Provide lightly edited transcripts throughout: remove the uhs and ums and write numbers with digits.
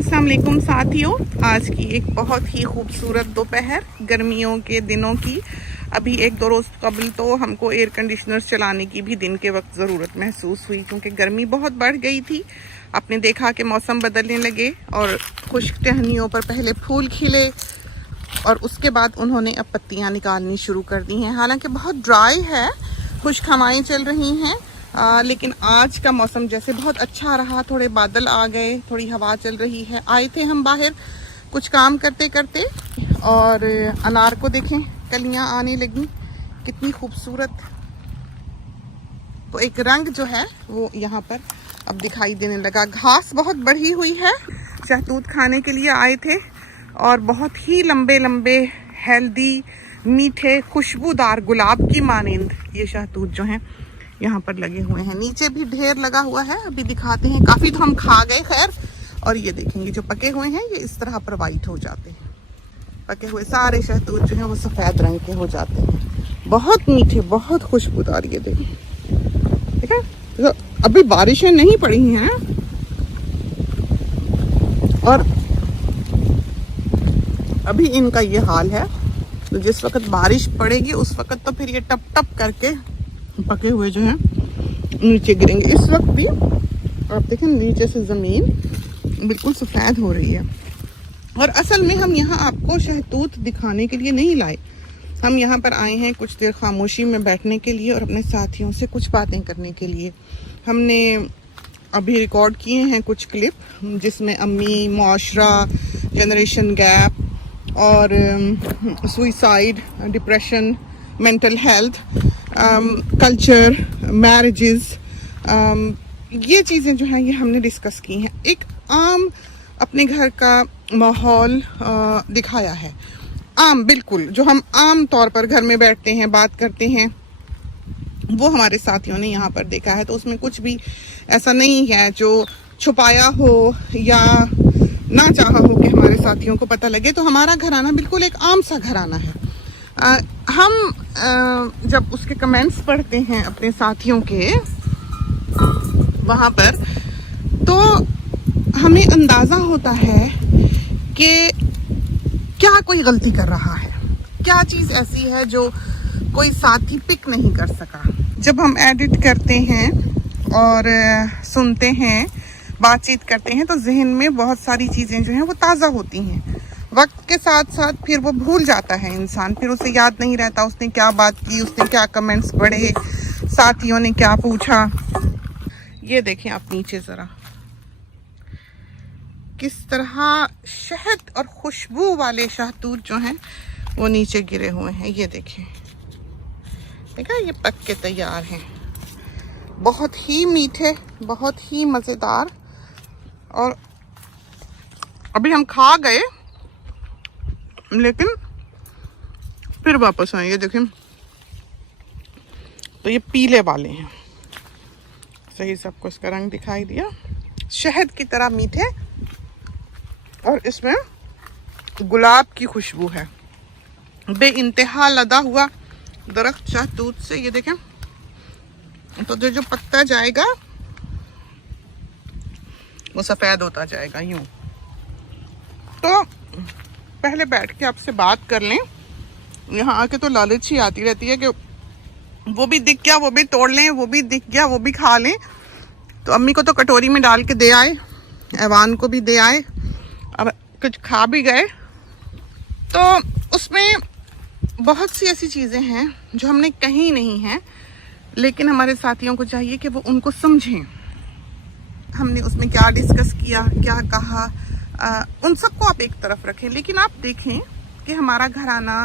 अस्सलाम वालेकुम साथियों, आज की एक बहुत ही खूबसूरत दोपहर गर्मियों के दिनों की। अभी एक दो रोज़ कबल तो हमको एयर कंडीशनर चलाने की भी दिन के वक्त ज़रूरत महसूस हुई, क्योंकि गर्मी बहुत बढ़ गई थी। आपने देखा कि मौसम बदलने लगे और खुश्क टहनियों पर पहले फूल खिले और उसके बाद उन्होंने अब पत्तियाँ निकालनी शुरू कर दी हैं। हालांकि बहुत ड्राई है, खुश्क हवाएं चल रही हैं, लेकिन आज का मौसम जैसे बहुत अच्छा रहा। थोड़े बादल आ गए, थोड़ी हवा चल रही है। आए थे हम बाहर कुछ काम करते करते और अनार को देखें, कलियां आने लगी, कितनी खूबसूरत। तो एक रंग जो है वो यहाँ पर अब दिखाई देने लगा। घास बहुत बढ़ी हुई है। शहतूत खाने के लिए आए थे और बहुत ही लंबे लंबे हेल्दी मीठे खुशबूदार गुलाब की मानिंद ये शहतूत जो हैं यहाँ पर लगे हुए हैं। नीचे भी ढेर लगा हुआ है, अभी दिखाते हैं। काफ़ी तो हम खा गए खैर। और ये देखेंगे जो पके हुए हैं ये इस तरह पर वाइट हो जाते हैं। पके हुए सारे शहतूत जो हैं वो सफ़ेद रंग के हो जाते हैं। बहुत मीठे, बहुत खुशबूदार। ये देखें, ठीक है। तो अभी बारिशें नहीं पड़ी हैं और अभी इनका ये हाल है। तो जिस वक्त बारिश पड़ेगी उस वक्त तो फिर ये टप टप करके पके हुए जो हैं नीचे गिरेंगे। इस वक्त भी आप देखें नीचे से ज़मीन बिल्कुल सफ़ेद हो रही है। और असल में हम यहाँ आपको शहतूत दिखाने के लिए नहीं लाए। हम यहाँ पर आए हैं कुछ देर खामोशी में बैठने के लिए और अपने साथियों से कुछ बातें करने के लिए। हमने अभी रिकॉर्ड किए हैं कुछ क्लिप जिसमें अम्मी, मुआशरा, जनरेशन गैप और suicide, depression, mental health, culture, marriages, ये चीज़ें जो हैं ये हमने डिस्कस की हैं। एक आम अपने घर का माहौल दिखाया है। आम, बिल्कुल जो हम आम तौर पर घर में बैठते हैं, बात करते हैं, वो हमारे साथियों ने यहाँ पर देखा है। तो उसमें कुछ भी ऐसा नहीं है जो छुपाया हो या ना चाहा हो कि हमारे साथियों को पता लगे। तो हमारा घराना बिल्कुल एक आम सा घराना है। हम जब उसके कमेंट्स पढ़ते हैं अपने साथियों के वहाँ पर, तो हमें अंदाज़ा होता है कि क्या कोई गलती कर रहा है, क्या चीज़ ऐसी है जो कोई साथी पिक नहीं कर सका। जब हम एडिट करते हैं और सुनते हैं, बातचीत करते हैं, तो जहन में बहुत सारी चीज़ें जो हैं वो ताज़ा होती हैं। वक्त के साथ साथ फिर वो भूल जाता है इंसान, फिर उसे याद नहीं रहता उसने क्या बात की, उसने क्या कमेंट्स पढ़े, साथियों ने क्या पूछा। ये देखें आप नीचे ज़रा किस तरह शहद और खुशबू वाले शहतूत जो हैं वो नीचे गिरे हुए हैं। ये देखें, देखा, ये पक के तैयार हैं। बहुत ही मीठे, बहुत ही मज़ेदार। और अभी हम खा गए लेकिन फिर वापस आए। ये देखें, तो ये पीले वाले हैं। सही सबको इसका रंग दिखाई दिया। शहद की तरह मीठे और इसमें गुलाब की खुशबू है। बेइंतहा लदा हुआ दरख्त शहतूत से। ये देखें, तो जो पत्ता जाएगा वो सफ़ेद होता जाएगा यूं। तो पहले बैठ के आपसे बात कर लें। यहाँ आके तो लालच ही आती रहती है कि वो भी दिख गया वो भी तोड़ लें, वो भी दिख गया वो भी खा लें। तो अम्मी को तो कटोरी में डाल के दे आए, ऐवान को भी दे आए, अब कुछ खा भी गए। तो उसमें बहुत सी ऐसी चीज़ें हैं जो हमने कही नहीं हैं, लेकिन हमारे साथियों को चाहिए कि वो उनको समझें। हमने उसमें क्या डिस्कस किया, क्या कहा, उन सबको आप एक तरफ रखें। लेकिन आप देखें कि हमारा घराना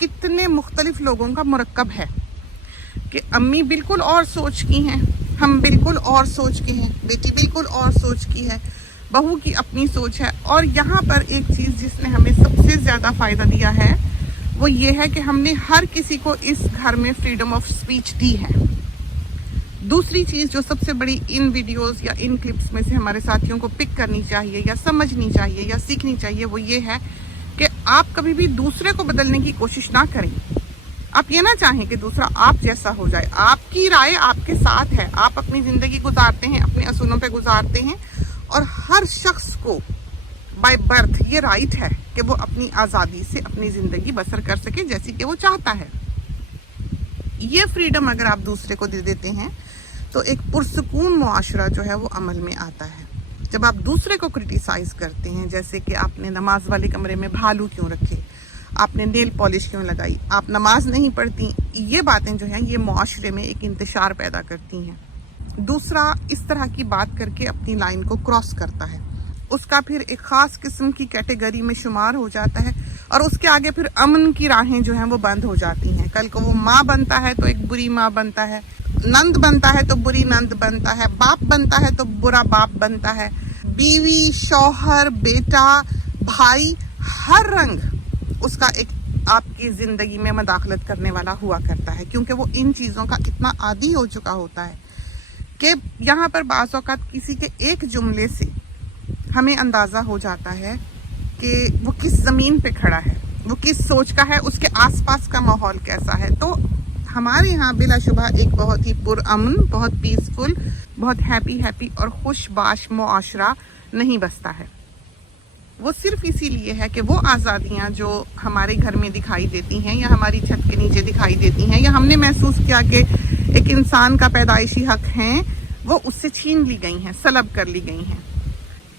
कितने मुख्तलिफ लोगों का मुरक्कब है। कि अम्मी बिल्कुल और सोच की हैं, हम बिल्कुल और सोच के हैं, बेटी बिल्कुल और सोच की है, बहू की अपनी सोच है। और यहाँ पर एक चीज़ जिसने हमें सबसे ज़्यादा फ़ायदा दिया है वो ये है कि हमने हर किसी को इस घर में फ्रीडम ऑफ स्पीच दी है। दूसरी चीज़ जो सबसे बड़ी इन वीडियोस या इन क्लिप्स में से हमारे साथियों को पिक करनी चाहिए या समझनी चाहिए या सीखनी चाहिए, वो ये है कि आप कभी भी दूसरे को बदलने की कोशिश ना करें। आप ये ना चाहें कि दूसरा आप जैसा हो जाए। आपकी राय आपके साथ है, आप अपनी ज़िंदगी गुजारते हैं, अपने असूलों पे गुजारते हैं اور ہر شخص کو بائی برتھ یہ رائٹ ہے کہ وہ اپنی آزادی سے اپنی زندگی بسر کر سکے جیسی کہ وہ چاہتا ہے. یہ فریڈم اگر آپ دوسرے کو دے دیتے ہیں تو ایک پرسکون معاشرہ جو ہے وہ عمل میں آتا ہے. جب آپ دوسرے کو کرٹیسائز کرتے ہیں، جیسے کہ آپ نے نماز والے کمرے میں بھالو کیوں رکھے، آپ نے نیل پالش کیوں لگائی، آپ نماز نہیں پڑھتی، یہ باتیں جو ہیں یہ معاشرے میں ایک انتشار پیدا کرتی ہیں. دوسرا اس طرح کی بات کر کے اپنی لائن کو کراس کرتا ہے، اس کا پھر ایک خاص قسم کی کیٹیگری میں شمار ہو جاتا ہے، اور اس کے آگے پھر امن کی راہیں جو ہیں وہ بند ہو جاتی ہیں. کل کو وہ ماں بنتا ہے تو ایک بری ماں بنتا ہے، نند بنتا ہے تو بری نند بنتا ہے، باپ بنتا ہے تو برا باپ بنتا ہے، بیوی، شوہر، بیٹا، بھائی، ہر رنگ اس کا ایک آپ کی زندگی میں مداخلت کرنے والا ہوا کرتا ہے، کیونکہ وہ ان چیزوں کا اتنا عادی ہو چکا ہوتا ہے کہ یہاں پر بعض اوقات کسی کے ایک جملے سے ہمیں اندازہ ہو جاتا ہے کہ وہ کس زمین پہ کھڑا ہے، وہ کس سوچ کا ہے، اس کے آس پاس کا ماحول کیسا ہے. تو ہمارے یہاں بلا شبہ ایک بہت ہی پرامن، بہت پیسفل، بہت ہیپی اور خوش باش معاشرہ نہیں بستا ہے. وہ صرف اسی لیے ہے کہ وہ آزادیاں جو ہمارے گھر میں دکھائی دیتی ہیں یا ہماری چھت کے نیچے دکھائی دیتی ہیں، یا ہم نے محسوس کیا کہ ایک انسان کا پیدائشی حق ہیں، وہ اس سے چھین لی گئی ہیں، سلب کر لی گئی ہیں.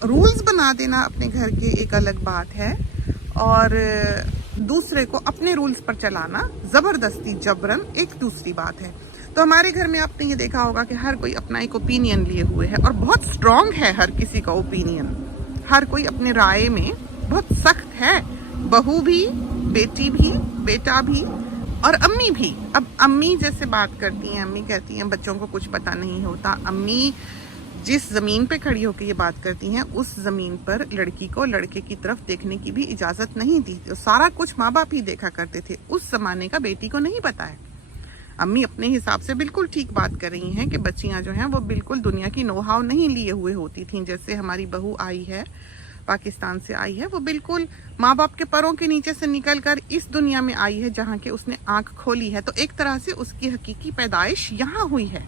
رولز بنا دینا اپنے گھر کے ایک الگ بات ہے، اور دوسرے کو اپنے رولز پر چلانا زبردستی جبرن ایک دوسری بات ہے. تو ہمارے گھر میں آپ نے یہ دیکھا ہوگا کہ ہر کوئی اپنا ایک اوپینین لیے ہوئے ہے، اور بہت سٹرونگ ہے ہر کسی کا اوپینین. ہر کوئی اپنے رائے میں بہت سخت ہے، بہو بھی، بیٹی بھی، بیٹا بھی، اور امی بھی. اب امی جیسے بات کرتی ہیں، امی کہتی ہیں بچوں کو کچھ پتہ نہیں ہوتا. امی جس زمین پہ کھڑی ہو کے یہ بات کرتی ہیں، اس زمین پر لڑکی کو لڑکے کی طرف دیکھنے کی بھی اجازت نہیں دی. سارا کچھ ماں باپ ہی دیکھا کرتے تھے، اس زمانے کا بیٹی کو نہیں پتا ہے. امی اپنے حساب سے بالکل ٹھیک بات کر رہی ہیں کہ بچیاں جو ہیں وہ بالکل دنیا کی نو ہاؤ نہیں لیے ہوئے ہوتی تھیں. جیسے ہماری بہو آئی ہے، پاکستان سے آئی ہے، وہ بالکل ماں باپ کے پروں کے نیچے سے نکل کر اس دنیا میں آئی ہے جہاں کہ اس نے آنکھ کھولی ہے. تو ایک طرح سے اس کی حقیقی پیدائش یہاں ہوئی ہے.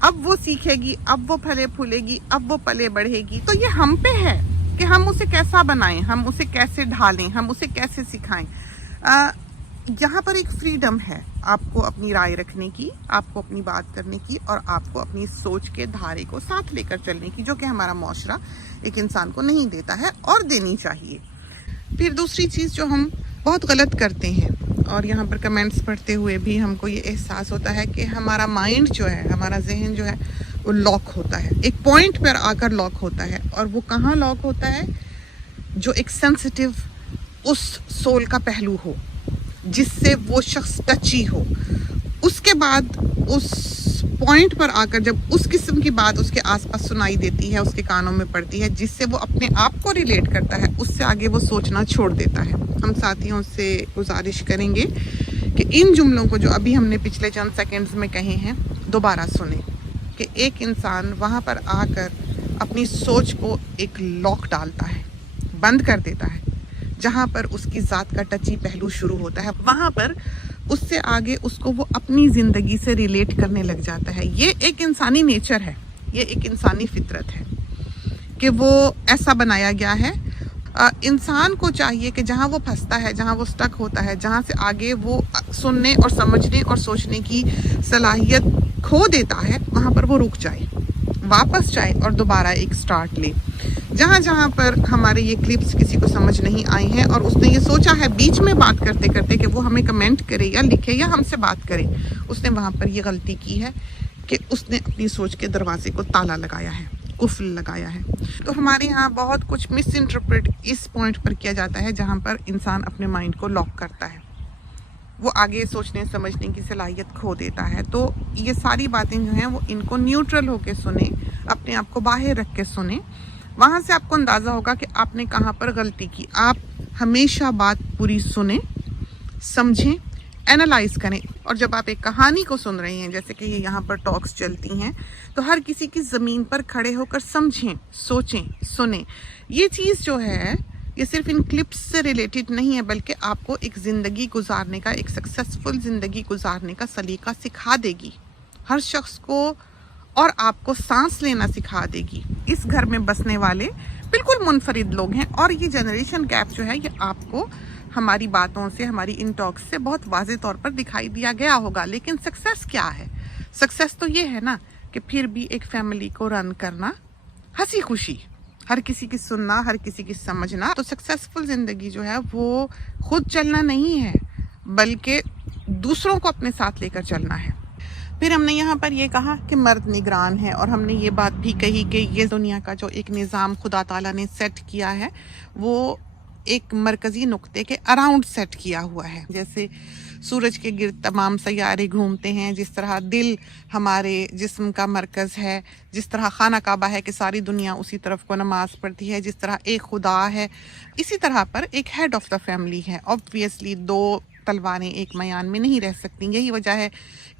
اب وہ سیکھے گی، اب وہ پھلے پھولے گی، اب وہ پلے بڑھے گی. تو یہ ہم پہ ہے کہ ہم اسے کیسا بنائیں، ہم اسے کیسے ڈھالیں، ہم اسے کیسے سکھائیں. یہاں پر ایک فریڈم ہے آپ کو اپنی رائے رکھنے کی، آپ کو اپنی بات کرنے کی، اور آپ کو اپنی سوچ کے دھارے کو ساتھ لے کر چلنے کی، جو کہ ہمارا معاشرہ ایک انسان کو نہیں دیتا ہے اور دینی چاہیے. پھر دوسری چیز جو ہم بہت غلط کرتے ہیں، اور یہاں پر کمنٹس پڑھتے ہوئے بھی ہم کو یہ احساس ہوتا ہے کہ ہمارا مائنڈ جو ہے، ہمارا ذہن جو ہے وہ لاک ہوتا ہے، ایک پوائنٹ پر آ کر لاک ہوتا ہے. اور وہ کہاں لاک ہوتا ہے؟ جو ایک سینسٹیو اس سول کا پہلو ہو، جس سے وہ شخص ٹچی ہو. اس کے بعد اس پوائنٹ پر آ کر جب اس قسم کی بات اس کے آس پاس سنائی دیتی ہے، اس کے کانوں میں پڑتی ہے، جس سے وہ اپنے آپ کو ریلیٹ کرتا ہے، اس سے آگے وہ سوچنا چھوڑ دیتا ہے. ہم ساتھیوں سے گزارش کریں گے کہ ان جملوں کو جو ابھی ہم نے پچھلے چند سیکنڈز میں کہے ہیں دوبارہ سنیں، کہ ایک انسان وہاں پر آ کر اپنی سوچ کو ایک لاک ڈالتا ہے، بند کر دیتا ہے. جہاں پر اس کی ذات کا ٹچی پہلو شروع ہوتا ہے، وہاں پر اس سے آگے اس کو وہ اپنی زندگی سے ریلیٹ کرنے لگ جاتا ہے. یہ ایک انسانی نیچر ہے، یہ ایک انسانی فطرت ہے کہ وہ ایسا بنایا گیا ہے. انسان کو چاہیے کہ جہاں وہ پھنستا ہے، جہاں وہ سٹک ہوتا ہے، جہاں سے آگے وہ سننے اور سمجھنے اور سوچنے کی صلاحیت کھو دیتا ہے، وہاں پر وہ رک جائے، واپس جائے اور دوبارہ ایک سٹارٹ لے. جہاں پر ہمارے یہ کلپس کسی کو سمجھ نہیں آئی ہیں اور اس نے یہ سوچا ہے بیچ میں بات کرتے کرتے کہ وہ ہمیں کمنٹ کرے یا لکھے یا ہم سے بات کرے، اس نے وہاں پر یہ غلطی کی ہے کہ اس نے اپنی سوچ کے دروازے کو تالا لگایا ہے، قفل لگایا ہے. تو ہمارے یہاں بہت کچھ مس انٹرپریٹ اس پوائنٹ پر کیا جاتا ہے جہاں پر انسان اپنے مائنڈ کو لاک کرتا ہے، وہ آگے سوچنے سمجھنے کی صلاحیت کھو دیتا ہے. تو یہ ساری باتیں جو ہیں وہ ان کو نیوٹرل ہو کے سنیں، اپنے آپ کو باہر رکھ کے سنیں. وہاں سے آپ کو اندازہ ہوگا کہ آپ نے کہاں پر غلطی کی. آپ ہمیشہ بات پوری سنیں، سمجھیں، اینالائز کریں. اور جب آپ ایک کہانی کو سن رہے ہیں، جیسے کہ یہاں پر ٹاکس چلتی ہیں، تو ہر کسی کی زمین پر کھڑے ہو کر سمجھیں، سوچیں، سنیں. یہ چیز جو ہے یہ صرف ان کلپس سے ریلیٹڈ نہیں ہے، بلکہ آپ کو ایک زندگی گزارنے کا، ایک سکسیسفل زندگی گزارنے کا سلیقہ سکھا دے گی. ہر شخص کو اور آپ کو सांस लेना सिखा देगी। इस घर में बसने वाले बिल्कुल मुनफरिद लोग हैं और ये जनरेशन गैप जो है ये आपको हमारी बातों से, हमारी इन टॉक्स से बहुत वाज़े तौर पर दिखाई दिया गया होगा। लेकिन सक्सेस क्या है? सक्सेस तो ये है ना कि फिर भी एक फैमिली को रन करना हंसी खुशी, हर किसी की सुनना, हर किसी की समझना। तो सक्सेसफुल ज़िंदगी जो है वो खुद चलना नहीं है बल्कि दूसरों को अपने साथ लेकर चलना है। फिर हमने यहाँ पर ये कहा कि मर्द निगरान है और हमने ये बात भी कही कि ये दुनिया का जो एक निज़ाम खुदा ताला ने सेट किया है वो एक मरकज़ी नुक्ते के अराउंड सेट किया हुआ है। जैसे सूरज के गिर्द तमाम सैयारे घूमते हैं, जिस तरह दिल हमारे जिस्म का मरकज़ है, जिस तरह खाना काबा है कि सारी दुनिया उसी तरफ को नमाज़ पढ़ती है, जिस तरह एक खुदा है, इसी तरह पर एक हेड ऑफ़ द फैमिली है। ऑब्वियसली दो तलवारें एक मयान में नहीं रह सकती। यही वजह है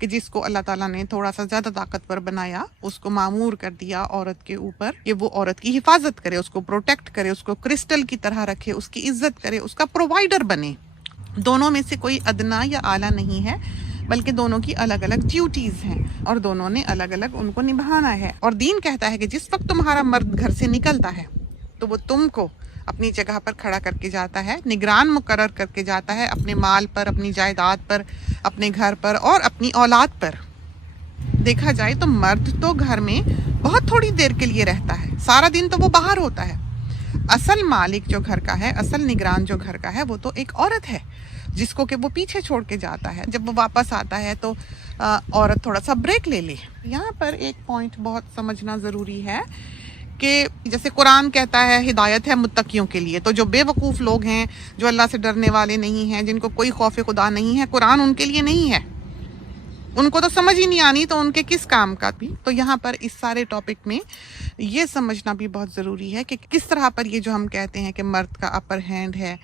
कि जिसको अल्लाह ताला ने थोड़ा सा ज़्यादा ताकतवर बनाया, उसको मामूर कर दिया औरत के ऊपर कि वो औरत की हिफाजत करे, उसको प्रोटेक्ट करे, उसको क्रिस्टल की तरह रखे, उसकी इज्जत करे, उसका प्रोवाइडर बने। दोनों में से कोई अदना या आला नहीं है बल्कि दोनों की अलग अलग ड्यूटीज़ हैं और दोनों ने अलग अलग उनको निभाना है। और दीन कहता है कि जिस वक्त तुम्हारा मर्द घर से निकलता है तो वो तुमको अपनी जगह पर खड़ा करके जाता है, निगरान मुकर्रर करके जाता है अपने माल पर, अपनी जायदाद पर, अपने घर पर और अपनी औलाद पर। देखा जाए तो मर्द तो घर में बहुत थोड़ी देर के लिए रहता है, सारा दिन तो वो बाहर होता है। असल मालिक जो घर का है, असल निगरान जो घर का है, वो तो एक औरत है जिसको कि वो पीछे छोड़ के जाता है। जब वो वापस आता है तो औरत थोड़ा सा ब्रेक ले ले। यहाँ पर एक पॉइंट बहुत समझना ज़रूरी है कि जैसे कुरान कहता है हिदायत है मुत्तकियों के लिए, तो जो बेवकूफ़ लोग हैं, जो अल्लाह से डरने वाले नहीं हैं, जिनको कोई खौफ खुदा नहीं है, कुरान उनके लिए नहीं है। उनको तो समझ ही नहीं आनी तो उनके किस काम का भी। तो यहाँ पर इस सारे टॉपिक में ये समझना भी बहुत ज़रूरी है कि किस तरह पर ये जो हम कहते हैं कि मर्द का अपर हैंड है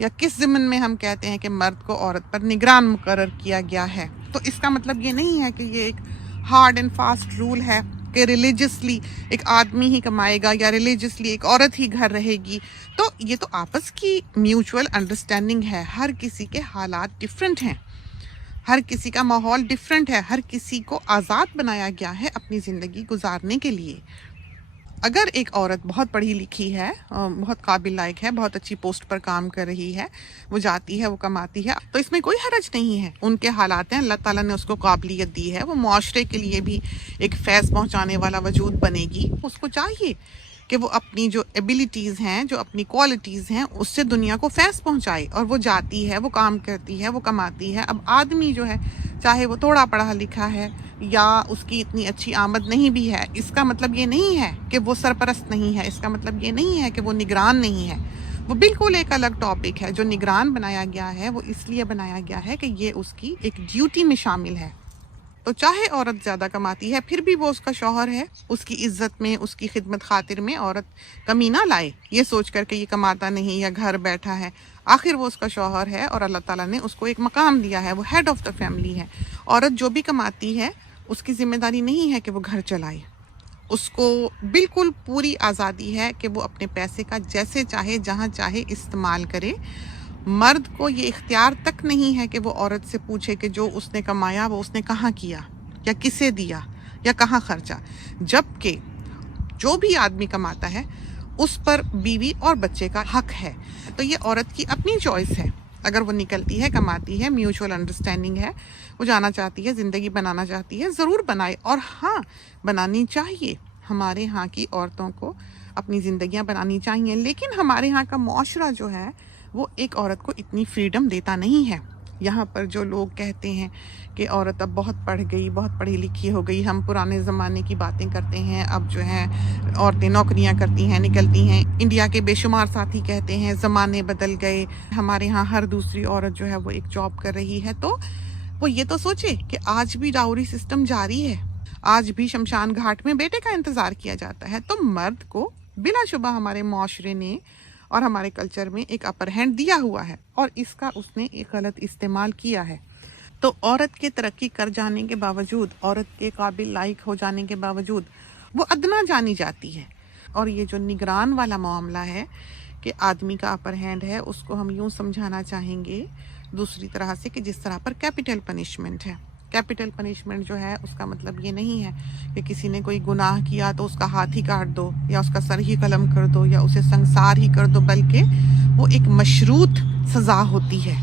या किस ज़िम्न में हम कहते हैं कि मर्द को औरत पर निगरान मुकर्रर किया गया है। तो इसका मतलब ये नहीं है कि ये एक हार्ड एंड फास्ट रूल है कि रिलीजियसली एक आदमी ही कमाएगा या रिलीजियसली एक औरत ही घर रहेगी। तो ये तो आपस की म्यूचुअल अंडरस्टैंडिंग है। हर किसी के हालात डिफरेंट हैं, हर किसी का माहौल डिफरेंट है, हर किसी को आज़ाद बनाया गया है अपनी ज़िंदगी गुजारने के लिए। अगर एक औरत बहुत पढ़ी लिखी है, बहुत काबिल लायक है, बहुत अच्छी पोस्ट पर काम कर रही है, वो जाती है, वो कमाती है, तो इसमें कोई हरज नहीं है। उनके हालात हैं, अल्लाह ताला ने उसको काबिलियत दी है, वो मुआशरे के लिए भी एक फैज़ पहुंचाने वाला वजूद बनेगी। उसको चाहिए कि वो अपनी जो एबिलिटीज़ हैं, जो अपनी क्वालिटीज़ हैं, उससे दुनिया को फैज़ पहुंचाए। और वो जाती है, वो काम करती है, वो कमाती है। अब आदमी जो है, चाहे वो थोड़ा पढ़ा लिखा है या उसकी इतनी अच्छी आमद नहीं भी है, इसका मतलब ये नहीं है कि वो सरपरस्त नहीं है, इसका मतलब ये नहीं है कि वो निगरान नहीं है। वो बिल्कुल एक अलग टॉपिक है। जो निगरान बनाया गया है वो इसलिए बनाया गया है कि ये उसकी एक ड्यूटी में शामिल है। तो चाहे औरत ज़्यादा कमाती है फिर भी वो उसका शौहर है, उसकी इज्जत में, उसकी खिदमत खातिर में औरत कमी ना लाए ये सोच कर के ये कमाता नहीं या घर बैठा है। आखिर वो उसका शौहर है और अल्लाह ताला ने उसको एक मकाम दिया है, वो हेड ऑफ़ द फैमिली है। औरत जो भी कमाती है उसकी ज़िम्मेदारी नहीं है कि वो घर चलाए। उसको बिल्कुल पूरी आज़ादी है कि वो अपने पैसे का जैसे चाहे जहाँ चाहे इस्तेमाल करे। मर्द को ये इख्तियार तक नहीं है कि वो औरत से पूछे कि जो उसने कमाया वो उसने कहाँ किया या किसे दिया या कहाँ खर्चा। जबकि जो भी आदमी कमाता है उस पर बीवी और बच्चे का हक है। तो ये औरत की अपनी चॉइस है। अगर वो निकलती है, कमाती है, म्यूचुअल अंडरस्टैंडिंग है, वो जाना चाहती है, ज़िंदगी बनाना चाहती है, ज़रूर बनाए। और हाँ, बनानी चाहिए। हमारे यहाँ की औरतों को अपनी ज़िंदगियाँ बनानी चाहिए। लेकिन हमारे यहाँ का मुआशरा जो है वो एक औरत को इतनी फ्रीडम देता नहीं है। यहाँ पर जो लोग कहते हैं कि औरत अब बहुत पढ़ गई, बहुत पढ़ी लिखी हो गई, हम पुराने ज़माने की बातें करते हैं, अब जो है औरतें नौकरियाँ करती हैं, निकलती हैं। इंडिया के बेशुमार साथी कहते हैं ज़माने बदल गए, हमारे यहाँ हर दूसरी औरत जो है वो एक जॉब कर रही है। तो वो ये तो सोचे कि आज भी डाउरी सिस्टम जारी है, आज भी शमशान घाट में बेटे का इंतज़ार किया जाता है। तो मर्द को बिलाशुबा हमारे माशरे ने और हमारे कल्चर में एक अपर हैंड दिया हुआ है और इसका उसने एक गलत इस्तेमाल किया है। तो औरत के तरक्की कर जाने के बावजूद, औरत के काबिल लायक हो जाने के बावजूद वो अदना जानी जाती है। और ये जो निगरान वाला मामला है कि आदमी का अपर हैंड है, उसको हम यूँ समझाना चाहेंगे दूसरी तरह से कि जिस तरह पर कैपिटल पनिशमेंट है। کیپٹل پنشمنٹ جو ہے اس کا مطلب یہ نہیں ہے کہ کسی نے کوئی گناہ کیا تو اس کا ہاتھ ہی کاٹ دو یا اس کا سر ہی قلم کر دو یا اسے سنسار ہی کر دو، بلکہ وہ ایک مشروط سزا ہوتی ہے،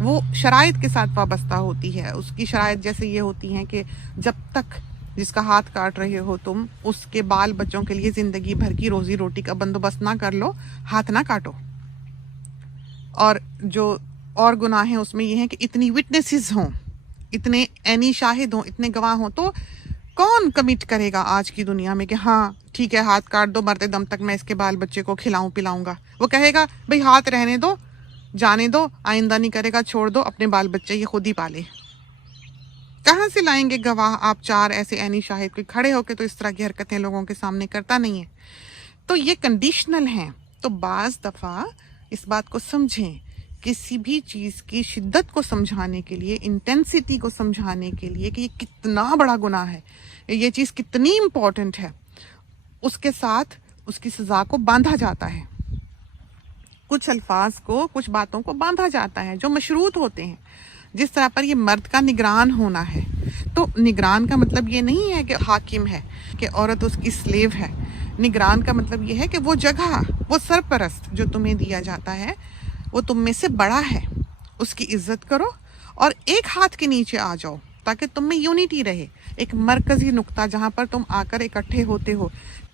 وہ شرائط کے ساتھ وابستہ ہوتی ہے۔ اس کی شرائط جیسے یہ ہوتی ہیں کہ جب تک جس کا ہاتھ کاٹ رہے ہو تم اس کے بال بچوں کے لیے زندگی بھر کی روزی روٹی کا بندوبست نہ کر لو، ہاتھ نہ کاٹو۔ اور جو اور گناہ ہیں اس میں یہ ہے کہ اتنی وٹنسز ہوں، اتنے عینی شاہد ہوں، اتنے گواہ ہوں، تو کون کمٹ کرے گا آج کی دنیا میں کہ ہاں ٹھیک ہے ہاتھ کاٹ دو، مرتے دم تک میں اس کے بال بچے کو کھلاؤں پلاؤں گا؟ وہ کہے گا بھئی ہاتھ رہنے دو، جانے دو، آئندہ نہیں کرے گا، چھوڑ دو، اپنے بال بچے یہ خود ہی پالے۔ کہاں سے لائیں گے گواہ آپ چار ایسے عینی شاہد؟ کوئی کھڑے ہو کے تو اس طرح کی حرکتیں لوگوں کے سامنے کرتا نہیں ہے۔ تو یہ کنڈیشنل ہیں۔ تو بعض دفعہ اس بات کو سمجھیں، کسی بھی چیز کی شدت کو سمجھانے کے لیے، انٹینسٹی کو سمجھانے کے لیے کہ یہ کتنا بڑا گناہ ہے، یہ چیز کتنی امپورٹنٹ ہے، اس کے ساتھ اس کی سزا کو باندھا جاتا ہے، کچھ الفاظ کو، کچھ باتوں کو باندھا جاتا ہے جو مشروط ہوتے ہیں۔ جس طرح پر یہ مرد کا نگران ہونا ہے، تو نگران کا مطلب یہ نہیں ہے کہ حاکم ہے، کہ عورت اس کی سلیو ہے۔ نگران کا مطلب یہ ہے کہ وہ جگہ، وہ سرپرست جو تمہیں دیا جاتا ہے وہ تم میں سے بڑا ہے، اس کی عزت کرو اور ایک ہاتھ کے نیچے آ جاؤ تاکہ تم میں یونٹی رہے، ایک مرکزی نقطہ جہاں پر تم آ کر اکٹھے ہوتے ہو،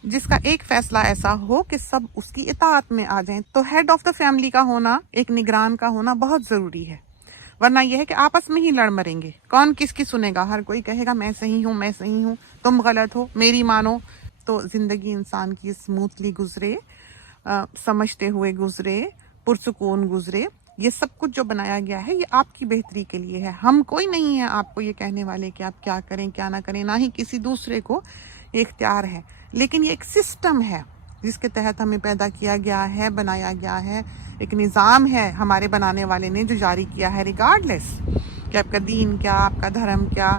جس کا ایک فیصلہ ایسا ہو کہ سب اس کی اطاعت میں آ جائیں۔ تو ہیڈ آف دا فیملی کا ہونا، ایک نگران کا ہونا بہت ضروری ہے، ورنہ یہ ہے کہ آپس میں ہی لڑ مریں گے، کون کس کی سنے گا؟ ہر کوئی کہے گا میں صحیح ہوں، میں صحیح ہوں، تم غلط ہو، میری مانو۔ تو زندگی انسان کی اسموتھلی گزرے، سمجھتے ہوئے گزرے، پرسکون گزرے، یہ سب کچھ جو بنایا گیا ہے یہ آپ کی بہتری کے لیے ہے۔ ہم کوئی نہیں ہے آپ کو یہ کہنے والے کہ آپ کیا کریں کیا نہ کریں، نہ ہی کسی دوسرے کو یہ اختیار ہے، لیکن یہ ایک سسٹم ہے جس کے تحت ہمیں پیدا کیا گیا ہے، بنایا گیا ہے، ایک نظام ہے ہمارے بنانے والے نے جو جاری کیا ہے، ریگارڈلیس کہ آپ کا دین کیا، آپ کا دھرم کیا،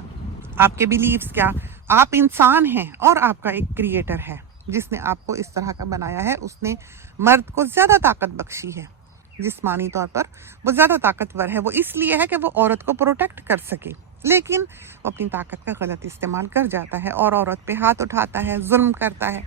آپ کے بیلیفز کیا، آپ انسان ہیں اور آپ کا ایک کریٹر ہے جس نے آپ کو اس طرح کا بنایا ہے۔ اس نے مرد کو زیادہ طاقت بخشی ہے، جسمانی طور پر وہ زیادہ طاقتور ہے، وہ اس لیے ہے کہ وہ عورت کو پروٹیکٹ کر سکے، لیکن وہ اپنی طاقت کا غلط استعمال کر جاتا ہے اور عورت پہ ہاتھ اٹھاتا ہے، ظلم کرتا ہے۔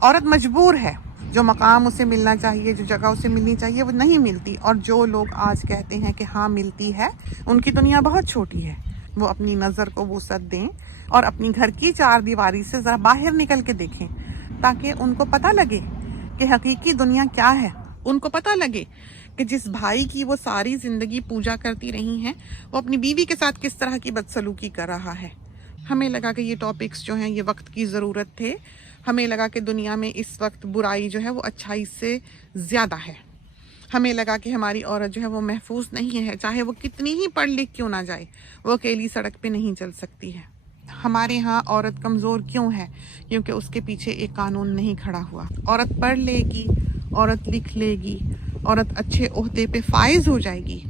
عورت مجبور ہے، جو مقام اسے ملنا چاہیے، جو جگہ اسے ملنی چاہیے وہ نہیں ملتی، اور جو لوگ آج کہتے ہیں کہ ہاں ملتی ہے، ان کی دنیا بہت چھوٹی ہے۔ وہ اپنی نظر کو وسعت دیں اور اپنی گھر کی چار دیواری سے ذرا باہر نکل کے دیکھیں، تاکہ ان کو پتہ لگے کہ حقیقی دنیا کیا ہے، ان کو پتہ لگے کہ جس بھائی کی وہ ساری زندگی پوجا کرتی رہی ہیں وہ اپنی بیوی کے ساتھ کس طرح کی بدسلوکی کر رہا ہے۔ ہمیں لگا کہ یہ ٹاپکس جو ہیں یہ وقت کی ضرورت تھے، ہمیں لگا کہ دنیا میں اس وقت برائی جو ہے وہ اچھائی سے زیادہ ہے، ہمیں لگا کہ ہماری عورت جو ہے وہ محفوظ نہیں ہے، چاہے وہ کتنی ہی پڑھ لکھ کیوں نہ جائے، وہ اکیلی سڑک پہ نہیں چل سکتی ہے۔ ہمارے ہاں عورت کمزور کیوں ہے؟ کیونکہ اس کے پیچھے ایک قانون نہیں کھڑا ہوا۔ عورت پڑھ لے گی، عورت لکھ لے گی، عورت اچھے عہدے پہ فائز ہو جائے گی،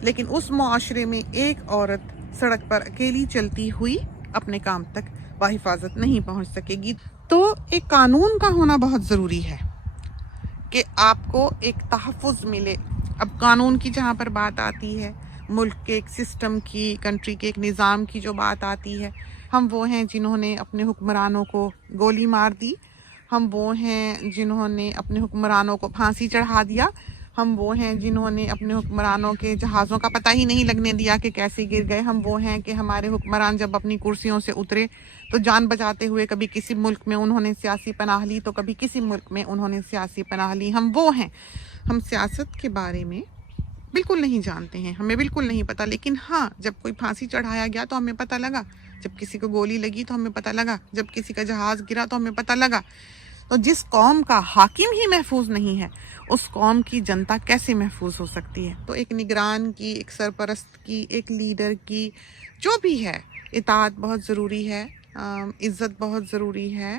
لیکن اس معاشرے میں ایک عورت سڑک پر اکیلی چلتی ہوئی اپنے کام تک بحفاظت نہیں پہنچ سکے گی۔ تو ایک قانون کا ہونا بہت ضروری ہے کہ آپ کو ایک تحفظ ملے۔ اب قانون کی جہاں پر بات آتی ہے، ملک کے ایک سسٹم کی، کنٹری کے ایک نظام کی جو بات آتی ہے، ہم وہ ہیں جنہوں نے اپنے حکمرانوں کو گولی مار دی، ہم وہ ہیں جنہوں نے اپنے حکمرانوں کو پھانسی چڑھا دیا، ہم وہ ہیں جنہوں نے اپنے حکمرانوں کے جہازوں کا پتہ ہی نہیں لگنے دیا کہ کیسے گر گئے، ہم وہ ہیں کہ ہمارے حکمران جب اپنی کرسیوں سے اترے تو جان بچاتے ہوئے کبھی کسی ملک میں انہوں نے سیاسی پناہ لی تو کبھی کسی ملک میں انہوں نے سیاسی پناہ لی۔ ہم وہ ہیں، ہم سیاست کے بارے میں بالکل نہیں جانتے ہیں، ہمیں بالکل نہیں پتہ، لیکن ہاں جب کوئی پھانسی چڑھایا گیا تو ہمیں پتہ لگا، جب کسی کو گولی لگی تو ہمیں پتہ لگا، جب کسی کا جہاز گرا تو ہمیں پتہ لگا۔ تو جس قوم کا حاکم ہی محفوظ نہیں ہے اس قوم کی جنتا کیسے محفوظ ہو سکتی ہے؟ تو ایک نگران کی، ایک سرپرست کی، ایک لیڈر کی، جو بھی ہے، اطاعت بہت ضروری ہے، عزت بہت ضروری ہے،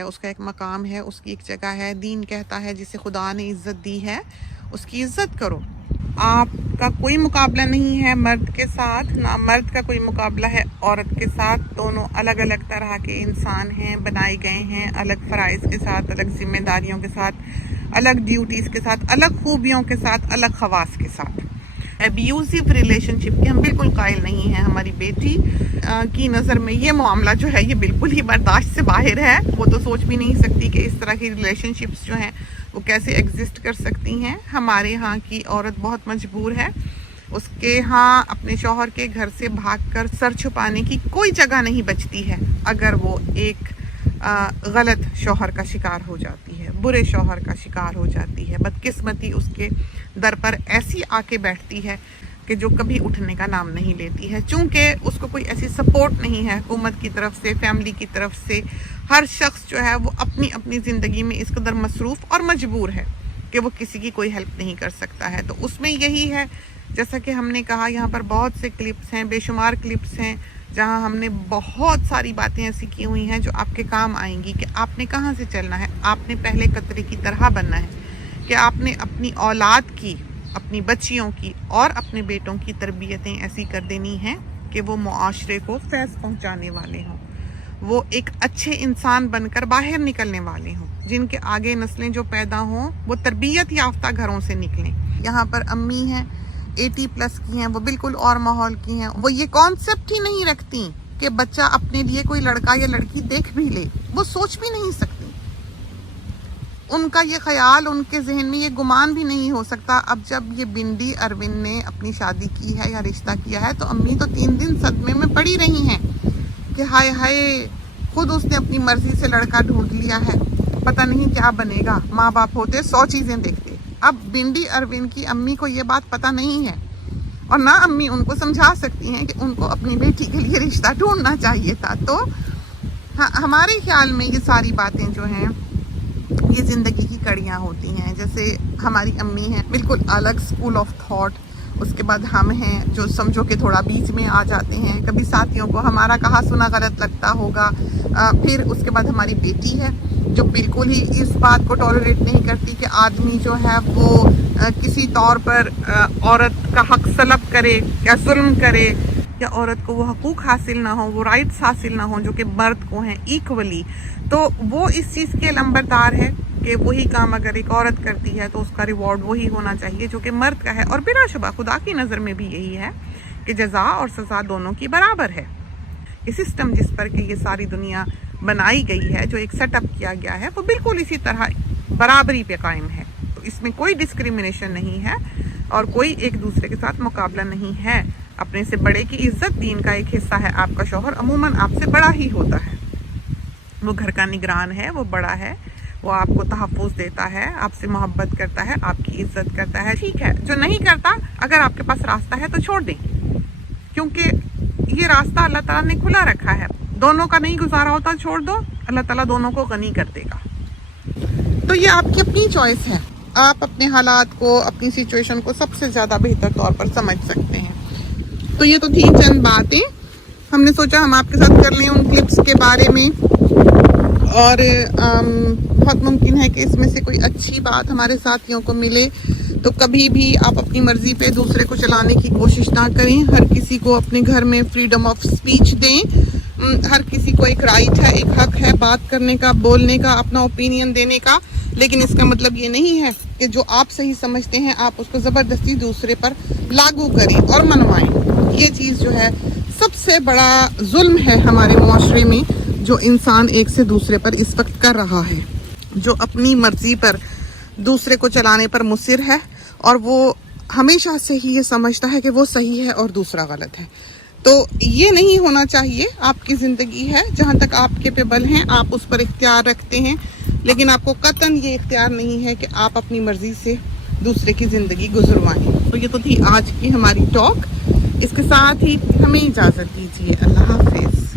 اس کا ایک مقام ہے، اس کی ایک جگہ ہے۔ دین کہتا ہے جسے خدا نے عزت دی ہے اس کی عزت کرو۔ آپ کا کوئی مقابلہ نہیں ہے مرد کے ساتھ، نہ مرد کا کوئی مقابلہ ہے عورت کے ساتھ، دونوں الگ الگ طرح کے انسان ہیں، بنائے گئے ہیں الگ فرائض کے ساتھ، الگ ذمہ داریوں کے ساتھ، الگ ڈیوٹیز کے ساتھ، الگ خوبیوں کے ساتھ، الگ خواص کے ساتھ۔ एब्यूसिव रिलेशनशिप के हम बिल्कुल कायल नहीं हैं। हमारी बेटी की नज़र में ये मामला जो है ये बिल्कुल ही बर्दाश्त से बाहर है। वो तो सोच भी नहीं सकती कि इस तरह की रिलेशनशिप्स जो हैं वो कैसे एग्जिस्ट कर सकती हैं। हमारे यहाँ की औरत बहुत मजबूर है, उसके यहाँ अपने शौहर के घर से भागकर सर छुपाने की कोई जगह नहीं बचती है अगर वो एक गलत शौहर का शिकार हो जाती है, बुरे शौहर का शिकार हो जाती है। बदकिस्मती उसके दर पर ऐसी आके बैठती है कि जो कभी उठने का नाम नहीं लेती है, चूँकि उसको कोई ऐसी सपोर्ट नहीं है हुकूमत की तरफ से, फैमिली की तरफ से। हर शख्स जो है वो अपनी अपनी ज़िंदगी में इस कदर मसरूफ़ और मजबूर है कि वो किसी की कोई हेल्प नहीं कर सकता है। तो उसमें यही है, जैसा कि हमने कहा, यहाँ पर बहुत से क्लिप्स हैं, बेशुमार क्लिप्स हैं, जहाँ हमने बहुत सारी बातें ऐसी की हुई हैं जो आपके काम आएंगी कि आपने कहाँ से चलना है। आपने पहले कतरे की तरह बनना है कि आपने अपनी औलाद की, अपनी बच्चियों की और अपने बेटों की तरबियतें ऐसी कर देनी हैं कि वो मुआशरे को फैज़ पहुँचाने वाले हों, वो एक अच्छे इंसान बनकर बाहर निकलने वाले हों, जिनके आगे नस्लें जो पैदा हों वो तरबियत याफ्ता घरों से निकलें। यहाँ पर अम्मी हैं 80+ की हैं, वो बिल्कुल और माहौल की हैं। वो ये कॉन्सेप्ट ही नहीं रखती कि बच्चा अपने लिए कोई लड़का या लड़की देख भी ले, वो सोच भी नहीं सकती। उनका ये ख्याल, उनके जहन में ये गुमान भी नहीं हो सकता। अब जब ये बिंदी अरविंद ने अपनी शादी की है या रिश्ता किया है तो अम्मी तो 3 दिन सदमे में पड़ी रही हैं कि हाय हाय, खुद उसने अपनी मर्जी से लड़का ढूंढ लिया है, पता नहीं क्या बनेगा। माँ बाप होते 100 चीज़ें देखते। अब बिंदी अरविंद की अम्मी को ये बात पता नहीं है और ना अम्मी उनको समझा सकती हैं कि उनको अपनी बेटी के लिए रिश्ता ढूंढना चाहिए था। तो हाँ, हमारे ख्याल में ये सारी बातें जो हैं ये ज़िंदगी की कड़ियाँ होती हैं। जैसे हमारी अम्मी हैं बिल्कुल अलग स्कूल ऑफ थॉट, उसके बाद हम हैं जो समझो कि थोड़ा बीच में आ जाते हैं। कभी साथियों को हमारा कहा सुना गलत लगता होगा। फिर उसके बाद हमारी बेटी है जो बिल्कुल ही इस बात को टॉलरेट नहीं करती कि आदमी जो है वो किसी तौर पर औरत का हक सलब करे या जुल्म करे, या औरत को वो हकूक़ हासिल ना हो, वो राइट्स हासिल ना हो जो कि मर्द को हैं इक्वली। तो वो इस चीज़ के लंबरदार है कि वही काम अगर एक औरत करती है तो उसका रिवॉर्ड वही होना चाहिए जो कि मर्द का है। और बिलाशुबा खुदा की नज़र में भी यही है कि जज़ा और सज़ा दोनों की बराबर है। ये सिस्टम जिस पर कि ये सारी दुनिया बनाई गई है, जो एक सेटअप किया गया है, वो बिल्कुल इसी तरह बराबरी पे कायम है। तो इसमें कोई डिस्क्रिमिनेशन नहीं है और कोई एक दूसरे के साथ मुकाबला नहीं है। अपने से बड़े की इज्जत दीन का एक हिस्सा है। आपका शौहर अमूमन आपसे बड़ा ही होता है, वो घर का निगरान है, वो बड़ा है, वो आपको तहफ़्फ़ुज़ देता है, आपसे मोहब्बत करता है, आपकी इज्जत करता है। ठीक है, जो नहीं करता, अगर आपके पास रास्ता है तो छोड़ दें, क्योंकि ये रास्ता अल्लाह ताला ने खुला रखा है। दोनों का नहीं गुजारा होता, छोड़ दो, अल्लाह ताला दोनों को गनी कर देगा। तो ये आपकी अपनी चॉइस है, आप अपने हालात को, अपनी सिचुएशन को सबसे ज़्यादा बेहतर तौर पर समझ सकते हैं। तो ये तो थी चंद बातें, हमने सोचा हम आपके साथ कर लें उन क्लिप्स के बारे में। और बहुत मुमकिन है कि इसमें से कोई अच्छी बात हमारे साथियों को मिले। तो कभी भी आप अपनी मर्जी पे दूसरे को चलाने की कोशिश ना करें। हर किसी को अपने घर में फ्रीडम ऑफ स्पीच दें। हर किसी को एक राइट है, एक हक है बात करने का, बोलने का, अपना ओपिनियन देने का। लेकिन इसका मतलब ये नहीं है कि जो आप सही समझते हैं आप उसको ज़बरदस्ती दूसरे पर लागू करें और मनवाएं। ये चीज़ जो है सबसे बड़ा जुल्म है हमारे मुआशरे में, जो इंसान एक से दूसरे पर इस वक्त कर रहा है, जो अपनी मर्जी पर दूसरे को चलाने पर मुसिर है और वो हमेशा से ही ये समझता है कि वो सही है और दूसरा गलत है। तो ये नहीं होना चाहिए। आपकी ज़िंदगी है, जहाँ तक आप कैपेबल हैं आप उस पर इख्तियार रखते हैं, लेकिन आपको कतन ये इख्तियार नहीं है कि आप अपनी मर्जी से दूसरे की ज़िंदगी गुजरवाएं। तो ये तो थी आज की हमारी टॉक। इसके साथ ही हमें इजाज़त दीजिए। अल्लाह हाफिज़।